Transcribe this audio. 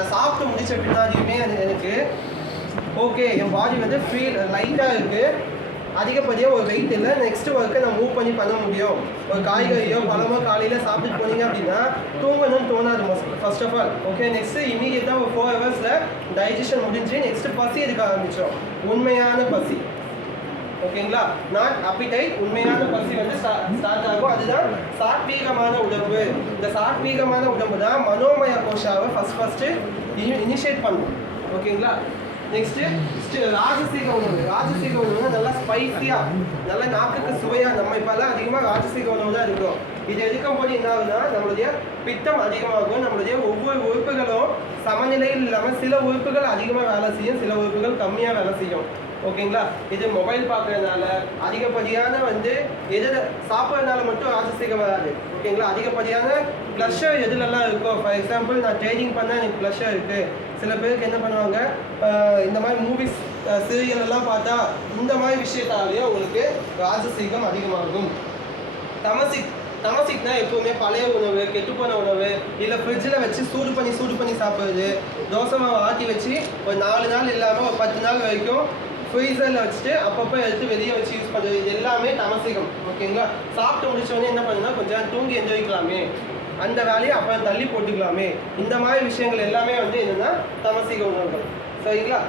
நான் சாப்பிட்டு முடிச்ச பின்னாடியுமே எனக்கு ஓகே என் பாடி வந்து ஃபீல் லைட்டாக இருக்குது, அதிகப்படியாக ஒரு வெயிட் இல்லை, நெக்ஸ்ட் ஒர்க்கை நான் மூவ் பண்ண முடியும். ஒரு காய்கறியோ பழமோ காலையில் சாப்பிட்டு போனீங்க அப்படின்னா தூங்கணும்னு தோணாது first of all. Okay, next இமீடியட்டாக ஒரு 4 ஹவர்ஸில் டைஜஷன் முடிஞ்சு நெக்ஸ்ட்டு பசி எடுக்க ஆரம்பித்தோம், உண்மையான பசி. ஓகேங்களா, நாட் அப்பிடைட், உண்மையான பசி வந்து ஸ்டார்ட் ஆகும். அதுதான் சாத்வீகமான உடம்பு. இந்த சாத்வீகமான உடம்பு தான் மனோமய கோஷாவை ஃபஸ்ட்டு இனிஷியேட் பண்ணும். ஓகேங்களா, நெக்ஸ்ட்டு ராஜசீக உணவு. ராஜசீக உணவு நல்லா ஸ்பைஸியாக, நல்லா நாக்குக்கு சுவையாக. நம்ம இப்போல்லாம் அதிகமாக ராஜசீக உணவு தான் இருக்கிறோம். இது எடுக்கும் போது என்ன ஆகுதுன்னா நம்மளுடைய பித்தம் அதிகமாகும், நம்மளுடைய ஒவ்வொரு உறுப்புகளும் சமநிலையில் இல்லாமல் சில உறுப்புகள் அதிகமாக வேலை செய்யும், சில உறுப்புகள் கம்மியாக வேலை செய்யும். ஓகேங்களா, இது மொபைல் பார்க்கறதுனால அதிகப்படியான வந்து எது சாப்பிட்றதுனால மட்டும் ராஜசீகம் வராது. ஓகேங்களா, அதிகப்படியான ப்ளஷர் எதுலெல்லாம் இருக்கும். ஃபார் எக்ஸாம்பிள் நான் ட்ரேடிங் பண்ணால் எனக்கு ப்ளஷர் இருக்குது. சில பேருக்கு என்ன பண்ணுவாங்க, இந்த மாதிரி மூவிஸ் சீரியல் எல்லாம் பார்த்தா இந்த மாதிரி விஷயத்தாலேயே உங்களுக்கு ராஜசீகம் அதிகமாகும். தமசிக்னா எப்பவுமே பழைய உணவு, கெட்டுப்போன உணவு, இல்லை ஃப்ரிட்ஜில் வச்சு சூடு பண்ணி சாப்பிட்றது. தோசை மாவு ஆட்டி வச்சு ஒரு 4 நாள் இல்லாமல் ஒரு 10 நாள் வரைக்கும் ஃப்ரீசரில் வச்சுட்டு அப்பப்போ எடுத்து வெளியே வச்சு யூஸ் பண்ணுறது, இது எல்லாமே தமசிகம். ஓகேங்களா, சாப்பிட்டு முடிச்சோடனே என்ன பண்ணுன்னா கொஞ்சம் தூங்கி என்ஜாய்க்கலாமே, அந்த வேலையை அப்புறம் தள்ளி போட்டுக்கலாமே, இந்த மாதிரி விஷயங்கள் எல்லாமே வந்து என்னென்னா தமசிக உணவுகள். சரிங்களா.